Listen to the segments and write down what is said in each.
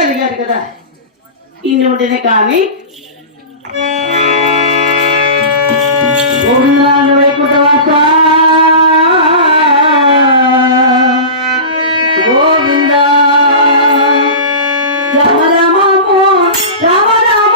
కలిగారు కదా ఇన్ని ఉంటేనే కానీ వైకుంఠవాస గోవింద రామ రామ రామ రామ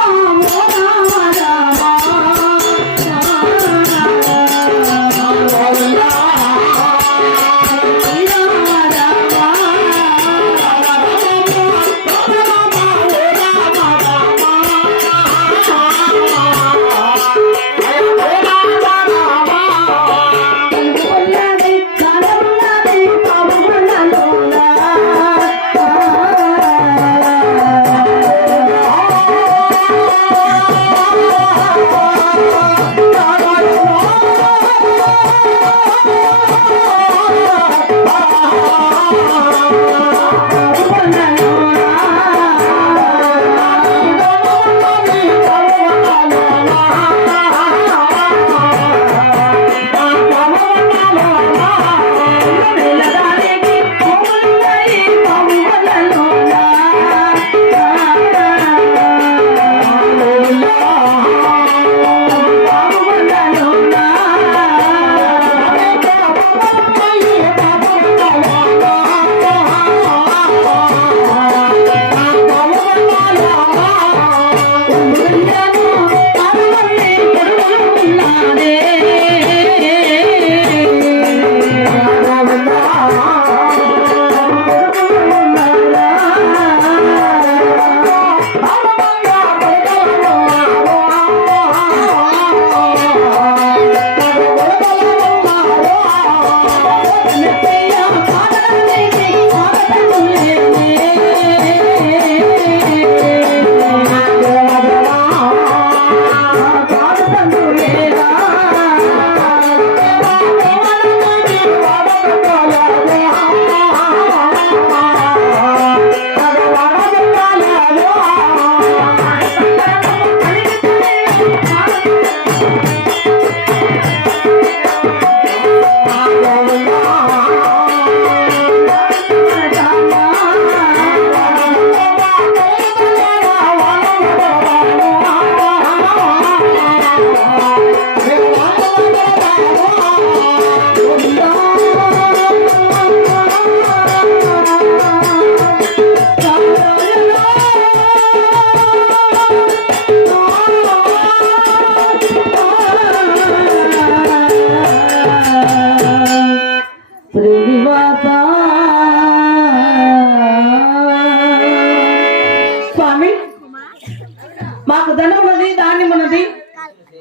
మాకు ధనమున్నది ధాన్యమున్నది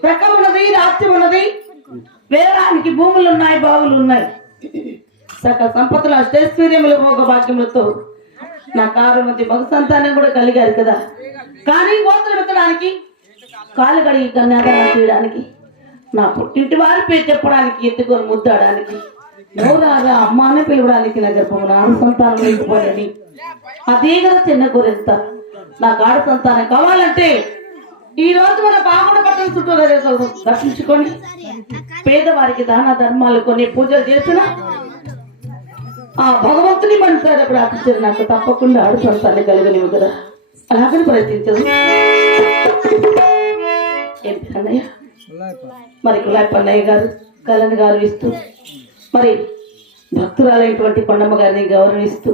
రకమున్నది రాజ్యమున్నది వేరానికి భూములు ఉన్నాయి బావులు ఉన్నాయి సకల సంపత్తుల అష్టైశ్వర్యముల భోగ భాగ్యములతో నాకు 6 మంది మగ సంతానం కూడా కలిగారు కదా కానీ గోత్రం ఎత్తడానికి కాలు కడిగి కన్యాదానం చేయడానికి నా పుట్టింటి వారి పేరు చెప్పడానికి ఎత్తుకొని ముద్దాడానికి నోరాగా అమ్మాని పిలవడానికి నా గర్భంలో 6 సంతానం లేకపోయాని అదే కదా చిన్న కోరెంత నాకు 6 సంతానం కావాలంటే ఈ రోజు మన బాగుడ పట్టణ చుట్టూ దర్శించుకొని పేదవారికి దాన ధర్మాలు కొన్ని పూజలు చేసిన ఆ భగవంతుని మనసారా ప్రార్థించారు నాకు తప్పకుండా 6 సంతానం కలిగనివ్వు కదా అలాగని ప్రయత్నించదు అన్నయ్య మరి కులాపన్నయ్య గారు కళ్యాణ్ గారు ఇస్తూ మరి భక్తురాలైనటువంటి కొండమ్మ గారిని గౌరవిస్తూ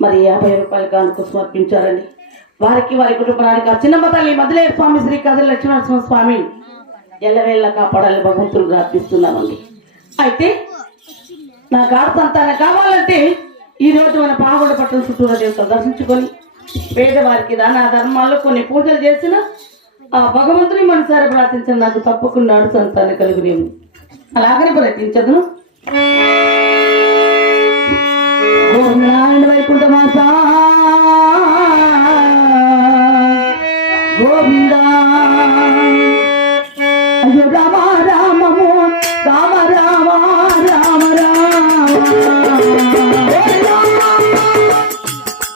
మరి 50 రూపాయలు కానుక సమర్పించారని వారికి వారి కుటుంబానికి ఆ చిన్నమ్మ తల్లి మధులేశ్వర స్వామి శ్రీ కదిరి లక్ష్మీనరసింహ స్వామి ఎల్లవేళ్ళ కాపాడాలని భగవంతుడు ప్రార్థిస్తున్నామండి. అయితే నాకు 6 సంతానం కావాలంటే ఈ రోజు మన పాగొండ పట్టణ చుట్టూరా దేవతలు దర్శించుకొని పేదవారికి దాన ధర్మాల్లో కొన్ని పూజలు చేసిన ఆ భగవంతుని మనసారా ప్రార్థించిన నాకు తప్పకుండా 6 సంతానం కలుగునేము అలాగనే ప్రయత్నించదు. వైకుంఠమాస గోవింద అయ్యో రామ రామము రామ రామ